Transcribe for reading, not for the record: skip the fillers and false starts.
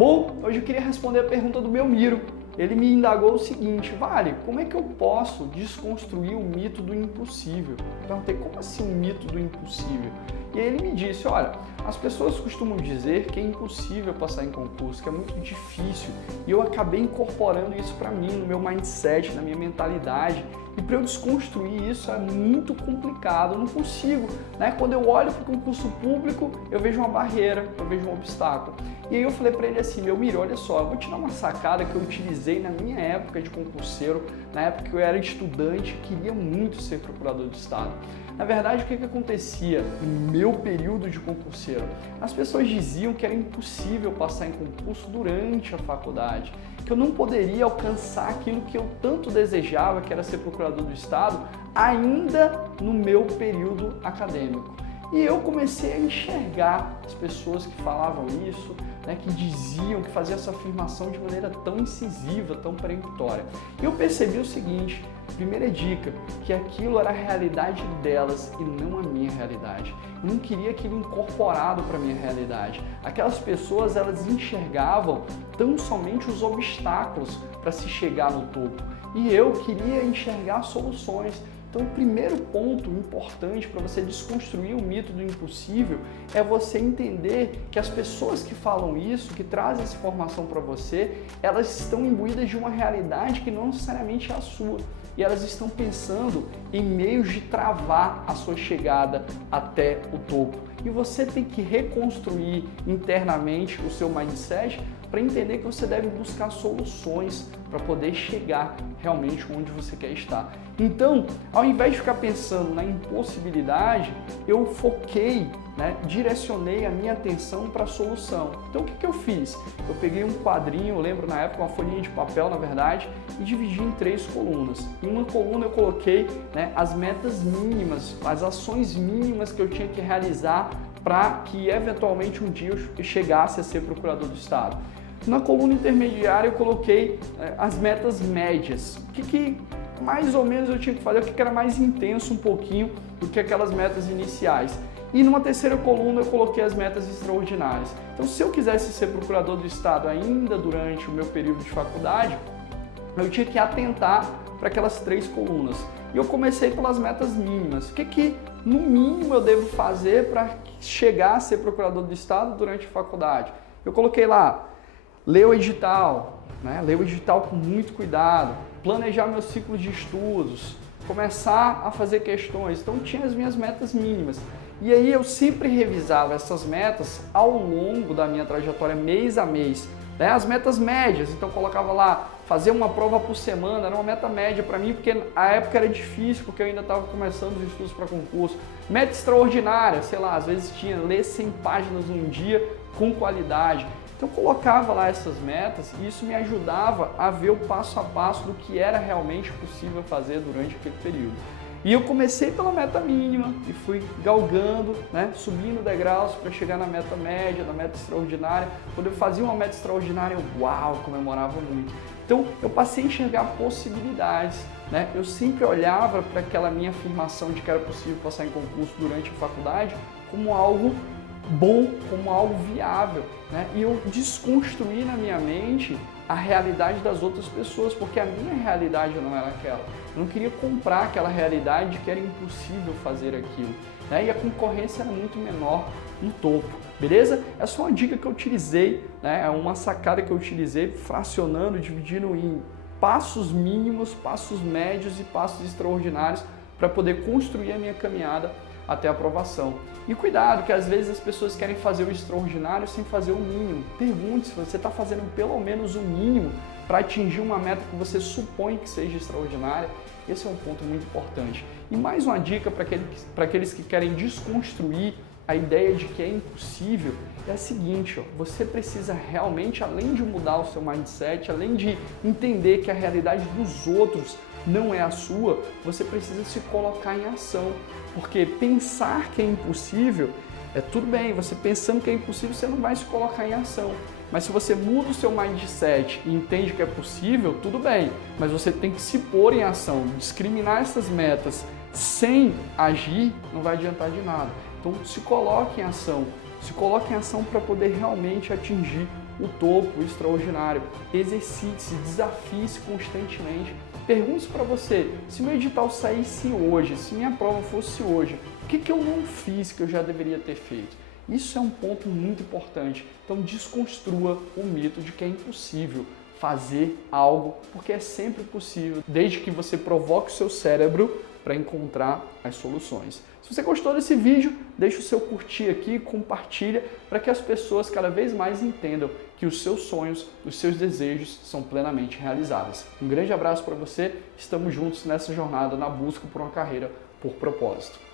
Bom, hoje eu queria responder a pergunta do Belmiro. Ele me indagou o seguinte: Vale, como é que eu posso desconstruir o mito do impossível? Eu perguntei, como assim o mito do impossível? E aí ele me disse, olha, as pessoas costumam dizer que é impossível passar em concurso, que é muito difícil. E eu acabei incorporando isso para mim, no meu mindset, na minha mentalidade. E para eu desconstruir isso é muito complicado, eu não consigo, né? Quando eu olho para o concurso público, eu vejo uma barreira, eu vejo um obstáculo. E aí eu falei para ele assim, Belmiro, olha só, eu vou te dar uma sacada que eu utilizei na minha época de concurseiro, na época que eu era estudante, queria muito ser procurador de Estado. Na verdade, o que acontecia no meu período de concurseiro? As pessoas diziam que era impossível passar em concurso durante a faculdade, que eu não poderia alcançar aquilo que eu tanto desejava, que era ser procurador do Estado, ainda no meu período acadêmico. E eu comecei a enxergar as pessoas que falavam isso, né, que diziam, que faziam essa afirmação de maneira tão incisiva, tão peremptória. E eu percebi o seguinte, primeira dica, que aquilo era a realidade delas e não a minha realidade. Eu não queria aquilo incorporado para a minha realidade. Aquelas pessoas, elas enxergavam tão somente os obstáculos para se chegar no topo. E eu queria enxergar soluções. Então, o primeiro ponto importante para você desconstruir o mito do impossível é você entender que as pessoas que falam isso, que trazem essa informação para você, elas estão imbuídas de uma realidade que não necessariamente é a sua. E elas estão pensando em meios de travar a sua chegada até o topo. E você tem que reconstruir internamente o seu mindset para entender que você deve buscar soluções para poder chegar realmente onde você quer estar. Então, ao invés de ficar pensando na impossibilidade, eu foquei, direcionei a minha atenção para a solução. Então, o que eu fiz? Eu peguei um quadrinho, eu lembro na época, uma folhinha de papel, na verdade, e dividi em 3 colunas. Em uma coluna eu coloquei as metas mínimas, as ações mínimas que eu tinha que realizar para que, eventualmente, um dia eu chegasse a ser procurador do Estado. Na coluna intermediária eu coloquei as metas médias, o que mais ou menos eu tinha que fazer, o que era mais intenso um pouquinho do que aquelas metas iniciais. E numa terceira coluna eu coloquei as metas extraordinárias. Então, se eu quisesse ser procurador do Estado ainda durante o meu período de faculdade, eu tinha que atentar para aquelas 3 colunas. E eu comecei pelas metas mínimas. O que no mínimo eu devo fazer para chegar a ser procurador do Estado durante a faculdade? Eu coloquei lá, ler o edital, ler o edital com muito cuidado, planejar meus ciclos de estudos, começar a fazer questões. Então, tinha as minhas metas mínimas. E aí eu sempre revisava essas metas ao longo da minha trajetória, mês a mês. As metas médias, então colocava lá, fazer uma prova por semana, era uma meta média para mim, porque a época era difícil, porque eu ainda estava começando os estudos para concurso. Meta extraordinária, sei lá, às vezes tinha ler 100 páginas num dia com qualidade. Então eu colocava lá essas metas e isso me ajudava a ver o passo a passo do que era realmente possível fazer durante aquele período. E eu comecei pela meta mínima e fui galgando, subindo degraus para chegar na meta média, na meta extraordinária. Quando eu fazia uma meta extraordinária, eu comemorava muito. Então eu passei a enxergar possibilidades. Eu sempre olhava para aquela minha afirmação de que era possível passar em concurso durante a faculdade como algo bom, como algo viável, E eu desconstruí na minha mente a realidade das outras pessoas, porque a minha realidade não era aquela. Eu não queria comprar aquela realidade de que era impossível fazer aquilo, E a concorrência era muito menor no topo, beleza? Essa é uma dica que eu utilizei, é uma sacada que eu utilizei, fracionando, dividindo em passos mínimos, passos médios e passos extraordinários para poder construir a minha caminhada até a aprovação. E cuidado, que às vezes as pessoas querem fazer o extraordinário sem fazer o mínimo. Pergunte se você está fazendo pelo menos o mínimo para atingir uma meta que você supõe que seja extraordinária. Esse é um ponto muito importante. E mais uma dica para aqueles que querem desconstruir a ideia de que é impossível, é a seguinte, você precisa realmente, além de mudar o seu mindset, além de entender que a realidade dos outros não é a sua, você precisa se colocar em ação. Porque pensar que é impossível, tudo bem, você pensando que é impossível, você não vai se colocar em ação. Mas se você muda o seu mindset e entende que é possível, tudo bem, mas você tem que se pôr em ação, discriminar essas metas sem agir não vai adiantar de nada. Então se coloque em ação. Se coloque em ação para poder realmente atingir o topo, o extraordinário. Exercite-se, desafie-se constantemente. Pergunte para você, se meu edital saísse hoje, se minha prova fosse hoje, o que eu não fiz que eu já deveria ter feito? Isso é um ponto muito importante. Então desconstrua o mito de que é impossível fazer algo, porque é sempre possível, desde que você provoque o seu cérebro para encontrar as soluções. Se você gostou desse vídeo, deixa o seu curtir aqui, compartilha, para que as pessoas cada vez mais entendam que os seus sonhos, os seus desejos são plenamente realizáveis. Um grande abraço para você, estamos juntos nessa jornada na busca por uma carreira por propósito.